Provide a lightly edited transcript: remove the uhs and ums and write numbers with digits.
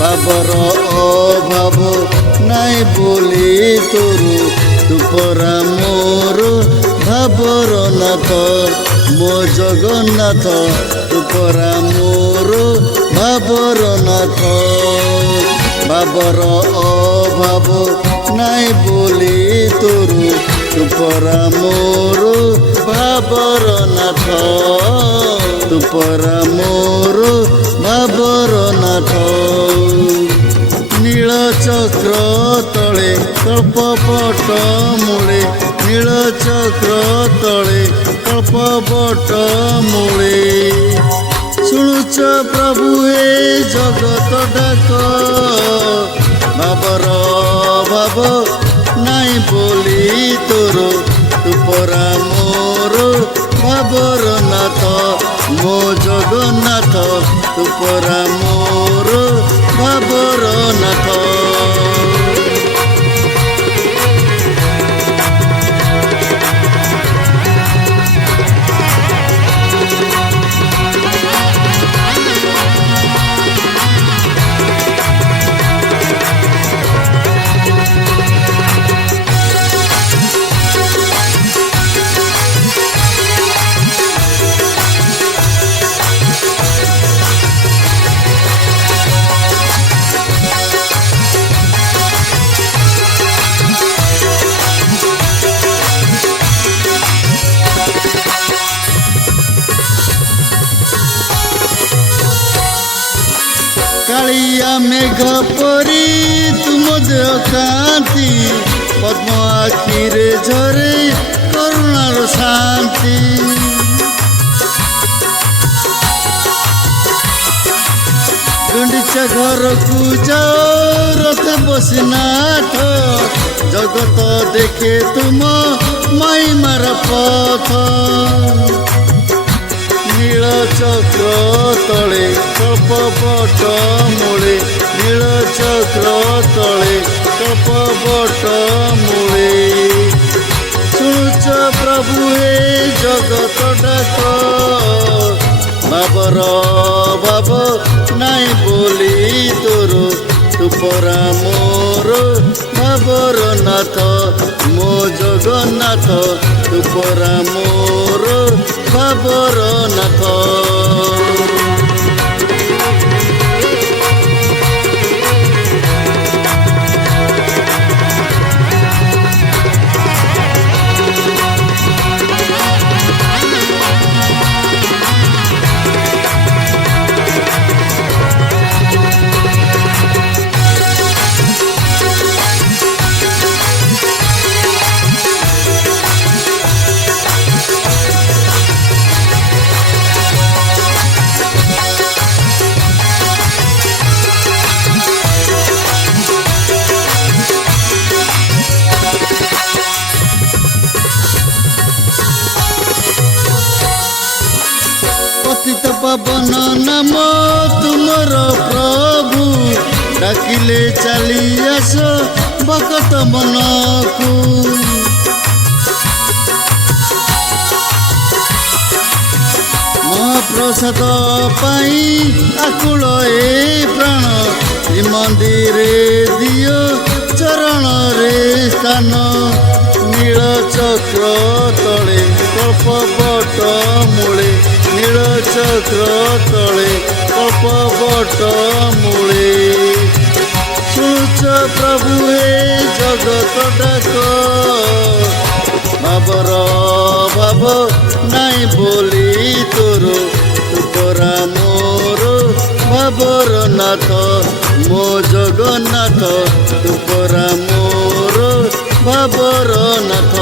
ভাবর অভাব নাই বলি তোরু তু পরা মোর ভাবর নাথ মো জগন্নাথ তু পরা মোর ভাবর নাথ ভাবর অভাব নাই বলি তোরু তু পরা মোর ভাবর নাথ তু পরা মোর ভাবর নাথ নীল চক্র তলে কল্পপট মূলে নীল চক্র তলে কল্পপট মূলে শুণুছ প্রভু এ জগত ডাক ভাবর ভাব নাই বলি তোর তু পরা মোর ভাবর নাথ মো জগন্নাথ তু পরা মোর ভাবর নাথ কালিয়া মেঘ পরি তুম দেহ কান্তি পদ্ম আখিরে ঝরে করুণার শান্তি গুন্ডিচা ঘরকু যাও রথ বসিনাথ জগত দেখে তুম মাইমার পথ নীল চক্র তলে কল্পপট মূলে নীল চক্র তলে কল্পপট মূলে শুণুছ প্রভু এ জগত ডাক ভাবর ভাব নাই বলি তোর তু পরা মোর ভাবর নাথ মো জগন্নাথ তু পরা মোর ভাবর নাথ পতিত পাবন নাম তুমর প্রভু ডাকিলে চালি আস ভকত মনকু মহাপ্রসাদ পাই আকুଳ এ প্রাণ শ্রীমন্দিরে দিও চরণরে স্থান নীল চক্র তলে কল্পপট মূলে নীল চক্র তলে কল্পপট মূলে শুণুছ প্রভু এ জগত ডাক ভাবর ভাব নাই বলি তোর তু পরা মোর ভাবর নাথ মো জগন্নাথ তু পরা মোর ভাবর নাথ